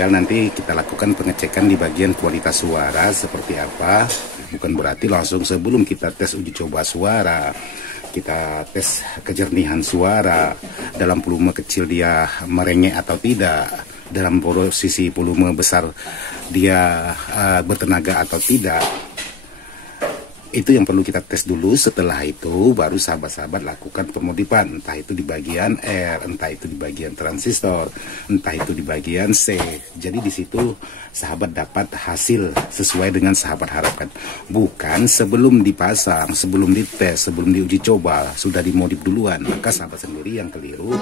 tinggal nanti kita lakukan pengecekan di bagian kualitas suara seperti apa. Bukan berarti langsung sebelum kita tes uji coba suara, kita tes kejernihan suara, dalam volume kecil dia merengek atau tidak, dalam posisi volume besar dia bertenaga atau tidak. Itu yang perlu kita tes dulu. Setelah itu baru sahabat-sahabat lakukan pemodifan, entah itu di bagian R, entah itu di bagian transistor, entah itu di bagian C. Jadi di situ sahabat dapat hasil sesuai dengan sahabat harapkan. Bukan sebelum dipasang, sebelum dites, sebelum diuji coba sudah dimodif duluan. Maka sahabat sendiri yang keliru.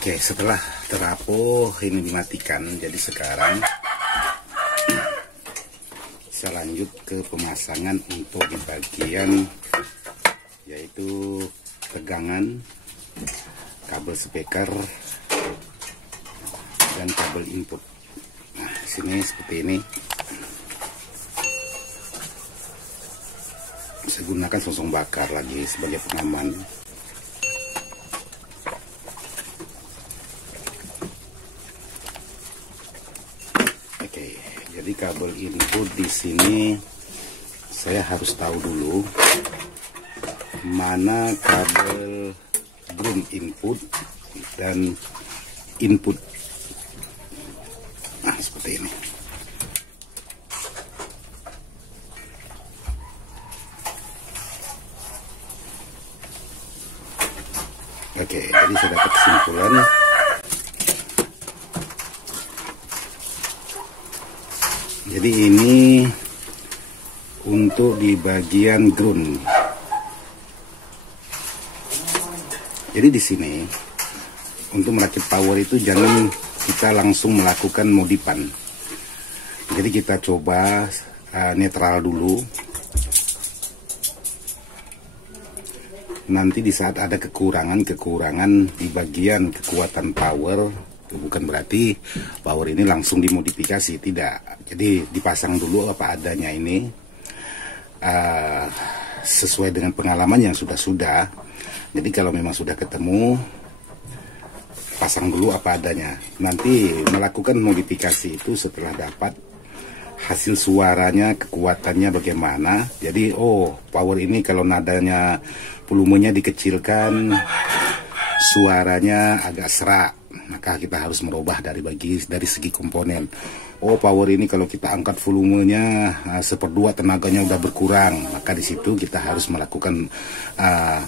Oke, setelah terapuh ini dimatikan. Jadi sekarang saya lanjut ke pemasangan untuk di bagian yaitu tegangan, kabel speaker dan kabel input. Nah, sini seperti ini. Saya gunakan sosong bakar lagi sebagai pengaman. Jadi kabel input di sini saya harus tahu dulu mana kabel ground input dan input. Nah, seperti ini. Oke, jadi saya dapat kesimpulan jadi ini untuk di bagian ground. Jadi di sini untuk merakit power itu jangan kita langsung melakukan modifan. Jadi kita coba netral dulu. Nanti di saat ada kekurangan di bagian kekuatan power, bukan berarti power ini langsung dimodifikasi, tidak. Jadi dipasang dulu apa adanya ini sesuai dengan pengalaman yang sudah. Jadi kalau memang sudah ketemu, pasang dulu apa adanya. Nanti melakukan modifikasi itu setelah dapat hasil suaranya, kekuatannya bagaimana. Jadi power ini kalau nadanya volumenya dikecilkan, suaranya agak serak, maka kita harus merubah dari segi komponen. Power ini kalau kita angkat volumenya 1/2 tenaganya udah berkurang, maka di situ kita harus melakukan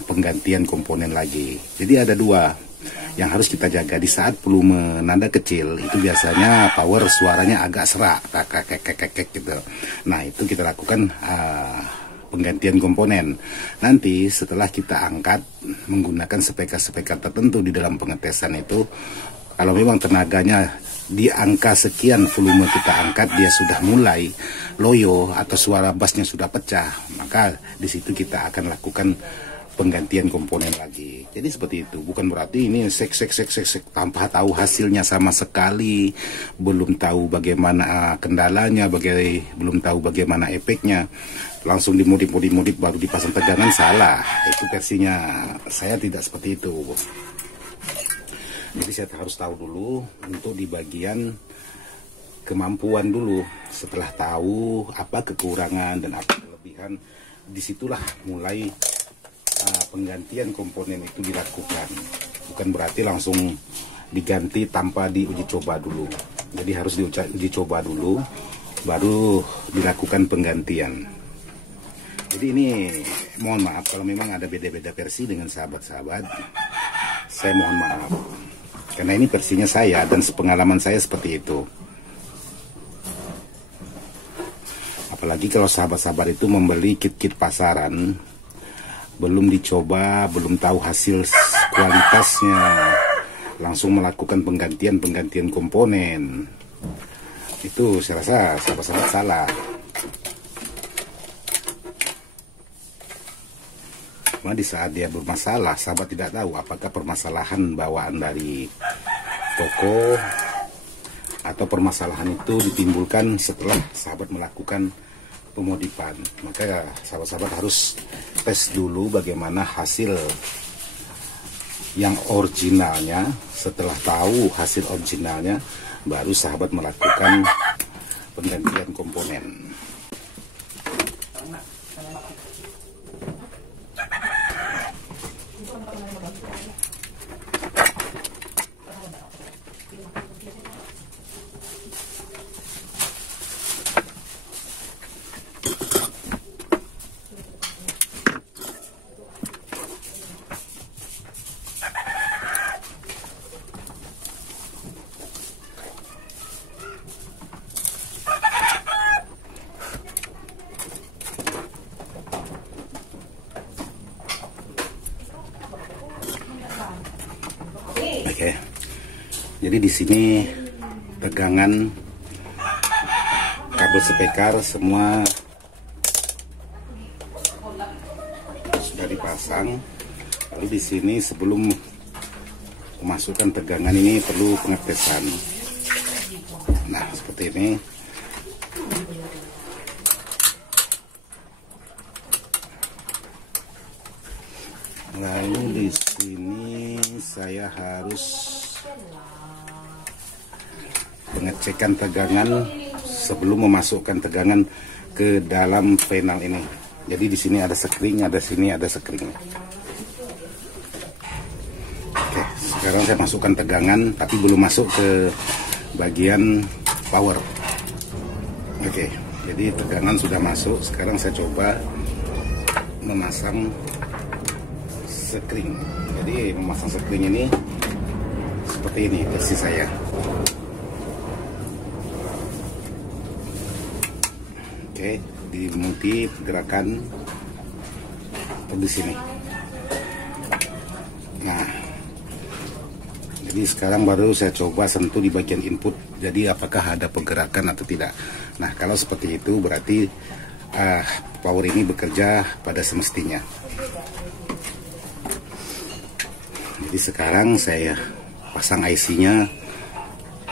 penggantian komponen lagi. Jadi ada dua yang harus kita jaga. Di saat volume nada kecil itu biasanya power suaranya agak serak, kek gitu. Nah, itu kita lakukan penggantian komponen. Nanti setelah kita angkat menggunakan speaker tertentu di dalam pengetesan itu, kalau memang tenaganya di angka sekian volume kita angkat dia sudah mulai loyo atau suara bassnya sudah pecah, maka di situ kita akan lakukan penggantian komponen lagi. Jadi seperti itu. Bukan berarti ini sek tanpa tahu hasilnya sama sekali, belum tahu bagaimana kendalanya, belum tahu bagaimana efeknya, langsung dimodif baru dipasang tegangan, salah. Itu versinya saya tidak seperti itu. Jadi saya harus tahu dulu untuk di bagian kemampuan dulu. Setelah tahu apa kekurangan dan apa kelebihan, disitulah mulai penggantian komponen itu dilakukan. Bukan berarti langsung diganti tanpa diuji coba dulu. Jadi harus diuji coba dulu, baru dilakukan penggantian. Jadi ini mohon maaf kalau memang ada beda-beda versi dengan sahabat-sahabat. Saya mohon maaf. Karena ini versinya saya dan pengalaman saya seperti itu. Apalagi kalau sahabat-sahabat itu membeli kit-kit pasaran, belum dicoba, belum tahu hasil kualitasnya, langsung melakukan penggantian komponen. Itu saya rasa sahabat-sahabat salah. Cuma di saat dia bermasalah, sahabat tidak tahu apakah permasalahan bawaan dari toko atau permasalahan itu ditimbulkan setelah sahabat melakukan pemodifan. Maka sahabat-sahabat harus tes dulu bagaimana hasil yang originalnya. Setelah tahu hasil originalnya, baru sahabat melakukan penggantian komponen. Oke, jadi di sini tegangan kabel spekar semua sudah dipasang. Lalu di sini sebelum memasukkan tegangan ini perlu pengetesan. Nah, seperti ini. Lalu di sini saya harus pengecekan tegangan sebelum memasukkan tegangan ke dalam panel ini. Jadi di sini ada sekring, ada sini ada sekring. Oke, sekarang saya masukkan tegangan, tapi belum masuk ke bagian power. Oke, jadi tegangan sudah masuk. Sekarang saya coba memasang sekring. Jadi memasang sekring ini seperti ini versi saya. Oke, di multi pergerakan di sini. Nah, jadi sekarang baru saya coba sentuh di bagian input. Jadi apakah ada pergerakan atau tidak. Nah, kalau seperti itu berarti power ini bekerja pada semestinya. Jadi sekarang saya pasang IC-nya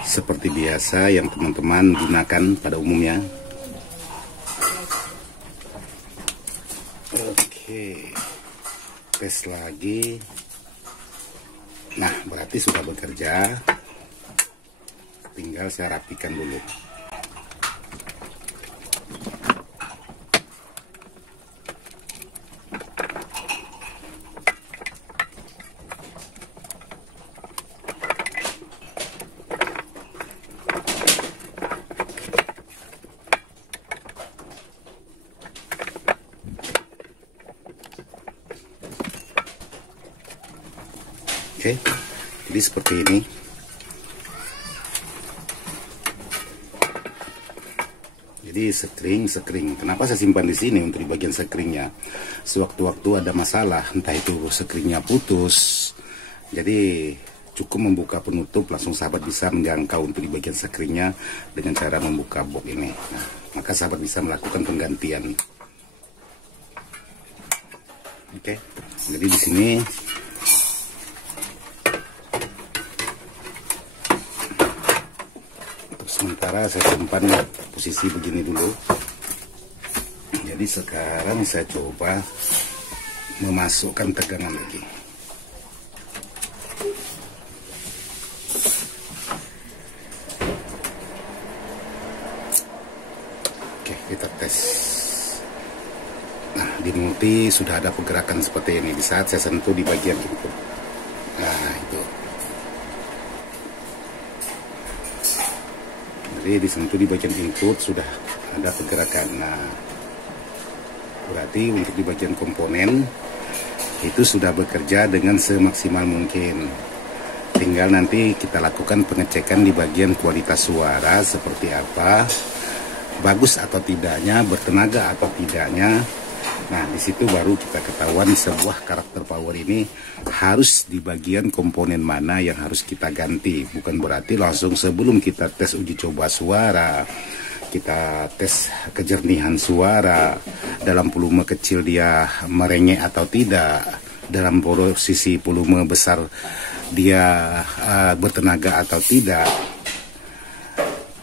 seperti biasa yang teman-teman gunakan pada umumnya. Oke, tes lagi. Nah, berarti sudah bekerja. Tinggal saya rapikan dulu. Oke, jadi seperti ini. Jadi sekring. Kenapa saya simpan di sini untuk di bagian sekringnya? Sewaktu-waktu ada masalah, entah itu sekringnya putus. Jadi cukup membuka penutup, langsung sahabat bisa menjangkau untuk di bagian sekringnya dengan cara membuka box ini. Nah, maka sahabat bisa melakukan penggantian. Oke, jadi di sini. Sementara saya simpan posisi begini dulu. Jadi sekarang saya coba memasukkan tegangan lagi. Oke, kita tes. Nah, di multi sudah ada pergerakan seperti ini. Di saat saya sentuh di bagian input. Nah, itu. Jadi disentuh di bagian input sudah ada pergerakan. Nah, berarti untuk di bagian komponen itu sudah bekerja dengan semaksimal mungkin. Tinggal nanti kita lakukan pengecekan di bagian kualitas suara seperti apa, bagus atau tidaknya, bertenaga atau tidaknya. Nah, di situ baru kita ketahuan sebuah karakter power ini harus di bagian komponen mana yang harus kita ganti. Bukan berarti langsung sebelum kita tes uji coba suara, kita tes kejernihan suara, dalam volume kecil dia merengek atau tidak, dalam posisi volume besar dia bertenaga atau tidak.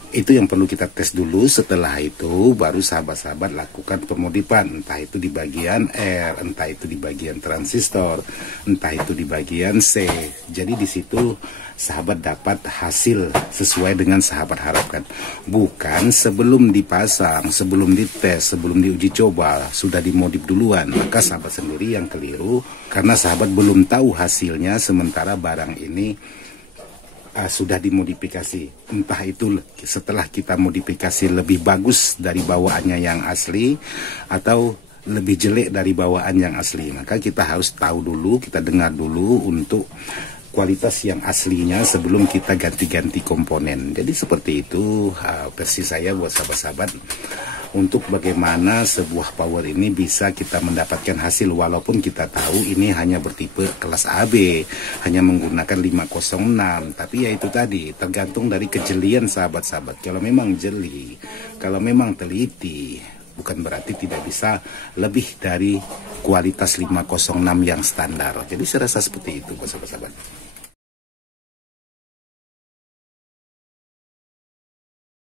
Itu yang perlu kita tes dulu. Setelah itu baru sahabat-sahabat lakukan pemodifan, entah itu di bagian R, entah itu di bagian transistor, entah itu di bagian C. Jadi di situ sahabat dapat hasil sesuai dengan sahabat harapkan. Bukan sebelum dipasang, sebelum dites, sebelum diuji coba sudah dimodif duluan. Maka sahabat sendiri yang keliru, karena sahabat belum tahu hasilnya, sementara barang ini sudah dimodifikasi. Entah itu setelah kita modifikasi lebih bagus dari bawaannya yang asli atau lebih jelek dari bawaan yang asli. Maka kita harus tahu dulu, kita dengar dulu untuk kualitas yang aslinya sebelum kita ganti-ganti komponen. Jadi seperti itu versi saya buat sahabat-sahabat untuk bagaimana sebuah power ini bisa kita mendapatkan hasil, walaupun kita tahu ini hanya bertipe kelas AB, hanya menggunakan 506. Tapi ya itu tadi, tergantung dari kejelian sahabat-sahabat. Kalau memang jeli, kalau memang teliti, bukan berarti tidak bisa lebih dari kualitas 506 yang standar. Jadi saya rasa seperti itu sahabat-sahabat.